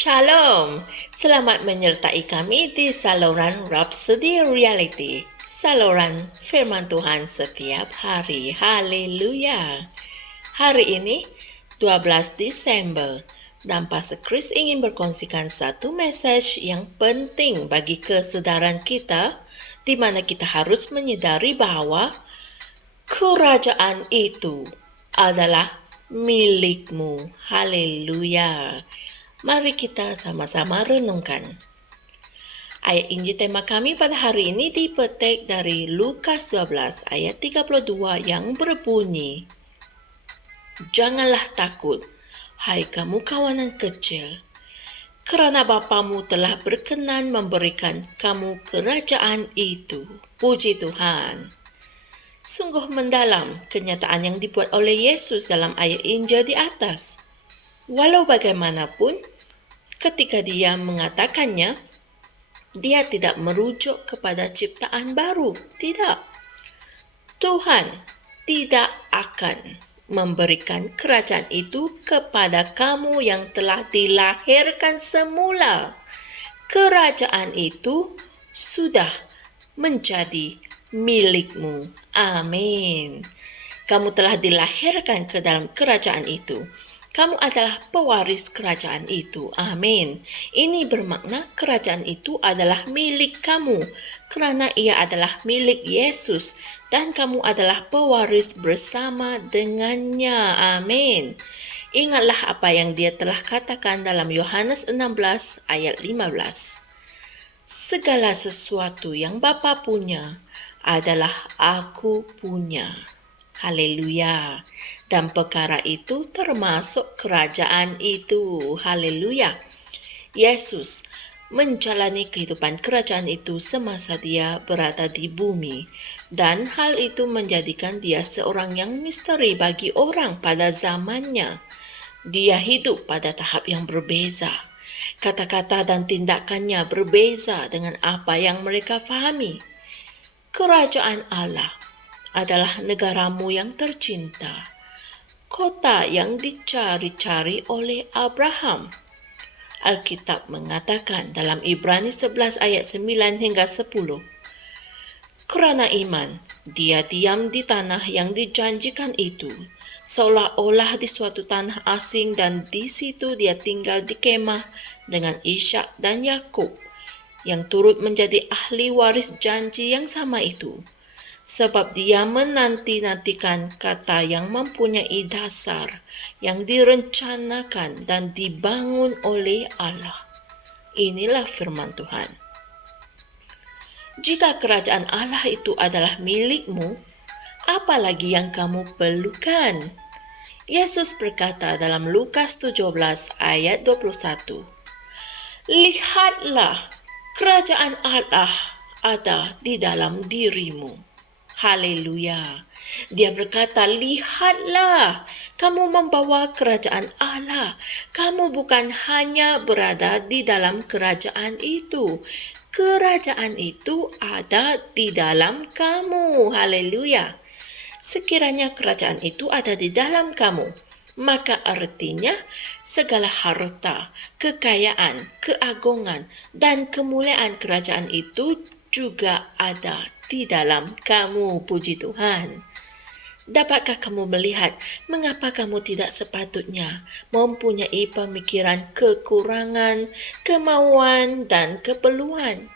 Shalom, selamat menyertai kami di saluran Rhapsody Reality, saluran firman Tuhan setiap hari. Haleluya. Hari ini 12 Desember dan Pastor Chris ingin berkongsikan satu message yang penting bagi kesedaran kita, di mana kita harus menyadari bahwa kerajaan itu adalah milikmu. Haleluya. Mari kita sama-sama renungkan. Ayat Injil tema kami pada hari ini dipetik dari Lukas 12 ayat 32 yang berbunyi, "Janganlah takut, hai kamu kawanan kecil, kerana Bapamu telah berkenan memberikan kamu kerajaan itu." Puji Tuhan. Sungguh mendalam kenyataan yang dibuat oleh Yesus dalam ayat Injil di atas. Walau bagaimanapun, ketika dia mengatakannya, dia tidak merujuk kepada ciptaan baru. Tidak. Tuhan tidak akan memberikan kerajaan itu kepada kamu yang telah dilahirkan semula. Kerajaan itu sudah menjadi milikmu. Amin. Kamu telah dilahirkan ke dalam kerajaan itu. Kamu adalah pewaris kerajaan itu. Amin. Ini bermakna kerajaan itu adalah milik kamu, kerana ia adalah milik Yesus dan kamu adalah pewaris bersama dengannya. Amin. Ingatlah apa yang dia telah katakan dalam Yohanes 16 ayat 15. Segala sesuatu yang Bapa punya adalah aku punya. Haleluya. Dan perkara itu termasuk kerajaan itu. Haleluya. Yesus menjalani kehidupan kerajaan itu semasa dia berada di bumi. Dan hal itu menjadikan dia seorang yang misteri bagi orang pada zamannya. Dia hidup pada tahap yang berbeza. Kata-kata dan tindakannya berbeza dengan apa yang mereka fahami. Kerajaan Allah adalah negaramu yang tercinta, kota yang dicari-cari oleh Abraham. Alkitab mengatakan dalam Ibrani 11 ayat 9 hingga 10, kerana iman, dia diam di tanah yang dijanjikan itu, seolah-olah di suatu tanah asing, dan di situ dia tinggal di kemah dengan Ishak dan Yakub, yang turut menjadi ahli waris janji yang sama itu. Sebab dia menanti-nantikan kata yang mempunyai dasar, yang direncanakan dan dibangun oleh Allah. Inilah firman Tuhan. Jika kerajaan Allah itu adalah milikmu, apalagi yang kamu perlukan? Yesus berkata dalam Lukas 17 ayat 21, "Lihatlah, kerajaan Allah ada di dalam dirimu." Haleluya. Dia berkata, lihatlah, kamu membawa kerajaan Allah. Kamu bukan hanya berada di dalam kerajaan itu. Kerajaan itu ada di dalam kamu. Haleluya. Sekiranya kerajaan itu ada di dalam kamu, maka artinya segala harta, kekayaan, keagungan, dan kemuliaan kerajaan itu juga ada di dalam kamu. Puji Tuhan. Dapatkah kamu melihat mengapa kamu tidak sepatutnya mempunyai pemikiran kekurangan, kemauan, dan keperluan?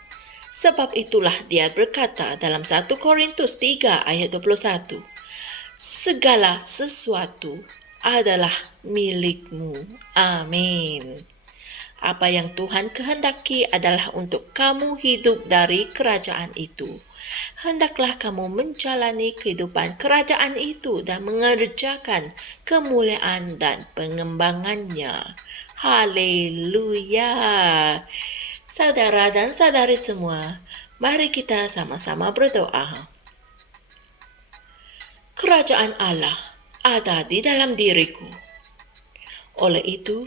Sebab itulah dia berkata dalam 1 Korintus 3 ayat 21, segala sesuatu adalah milikmu. Amin. Apa yang Tuhan kehendaki adalah untuk kamu hidup dari kerajaan itu. Hendaklah kamu menjalani kehidupan kerajaan itu dan mengerjakan kemuliaan dan pengembangannya. Haleluya. Saudara dan saudari semua, mari kita sama-sama berdoa. Kerajaan Allah ada di dalam diriku. Oleh itu,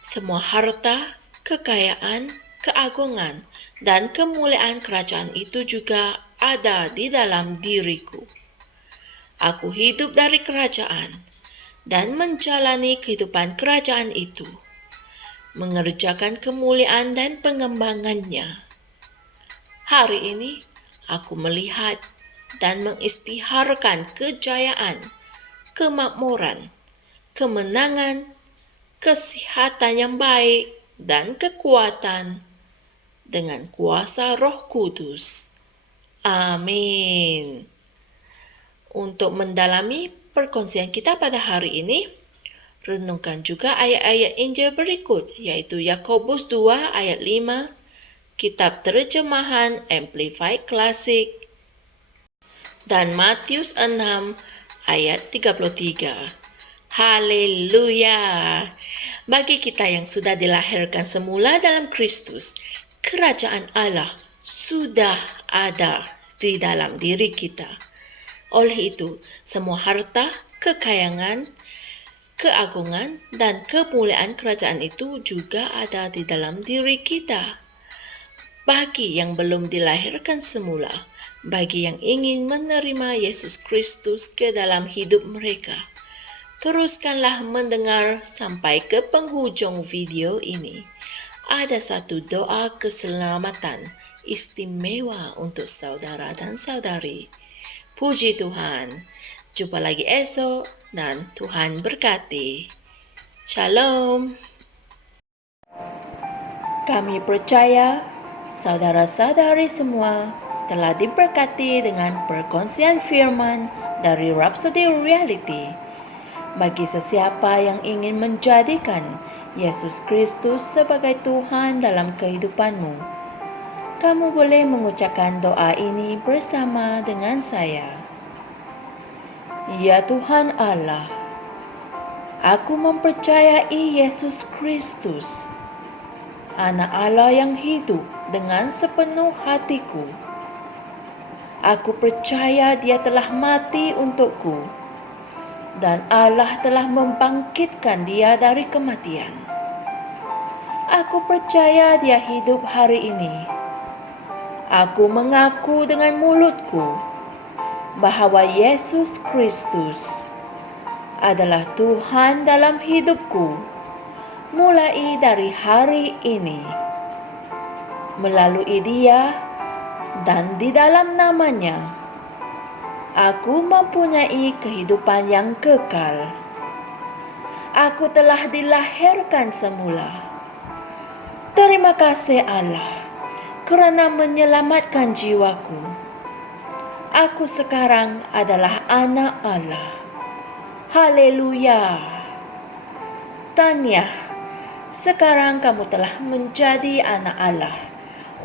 semua harta, kekayaan, keagungan, dan kemuliaan kerajaan itu juga ada di dalam diriku. Aku hidup dari kerajaan dan menjalani kehidupan kerajaan itu. mengerjakan kemuliaan dan pengembangannya. Hari ini, aku melihat dan mengisytiharkan kejayaan, kemakmuran, kemenangan, kesehatan yang baik, dan kekuatan dengan kuasa Roh Kudus. Amin. Untuk mendalami perkongsian kita pada hari ini, renungkan juga ayat-ayat Injil berikut, iaitu Yakobus 2 ayat 5, Kitab Terjemahan Amplified Classic, dan Matius 6 ayat 33. Haleluya! Bagi kita yang sudah dilahirkan semula dalam Kristus, kerajaan Allah sudah ada di dalam diri kita. Oleh itu, semua harta, kekayaan, keagungan, dan kemuliaan kerajaan itu juga ada di dalam diri kita. Bagi yang belum dilahirkan semula, bagi yang ingin menerima Yesus Kristus ke dalam hidup mereka, teruskanlah mendengar sampai ke penghujung video ini. Ada satu doa keselamatan istimewa untuk saudara dan saudari. Puji Tuhan. Jumpa lagi esok dan Tuhan berkati. Shalom. Kami percaya saudara-saudari semua telah diberkati dengan perkongsian firman dari Rhapsody Reality. Bagi sesiapa yang ingin menjadikan Yesus Kristus sebagai Tuhan dalam kehidupanmu, kamu boleh mengucapkan doa ini bersama dengan saya. Ya Tuhan Allah, aku mempercayai Yesus Kristus, Anak Allah yang hidup dengan sepenuh hatiku. Aku percaya Dia telah mati untukku, dan Allah telah membangkitkan Dia dari kematian. Aku percaya Dia hidup hari ini. Aku mengaku dengan mulutku bahwa Yesus Kristus adalah Tuhan dalam hidupku mulai dari hari ini. Melalui Dia dan di dalam nama-Nya, aku mempunyai kehidupan yang kekal. Aku telah dilahirkan semula. Terima kasih Allah kerana menyelamatkan jiwaku. Aku sekarang adalah anak Allah. Haleluya. Tahniah, sekarang kamu telah menjadi anak Allah.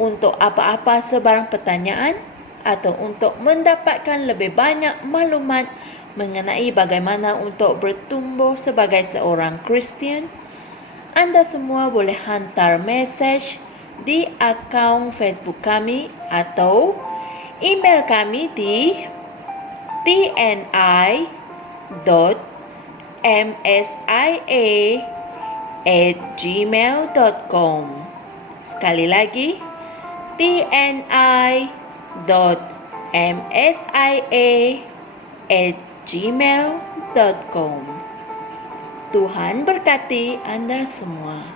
Untuk apa-apa sebarang pertanyaan atau untuk mendapatkan lebih banyak maklumat mengenai bagaimana untuk bertumbuh sebagai seorang Kristian, anda semua boleh hantar mesej di akaun Facebook kami atau email kami di tni.msia@gmail.com. Sekali lagi, tni.msia@gmail.com. Tuhan berkati Anda semua.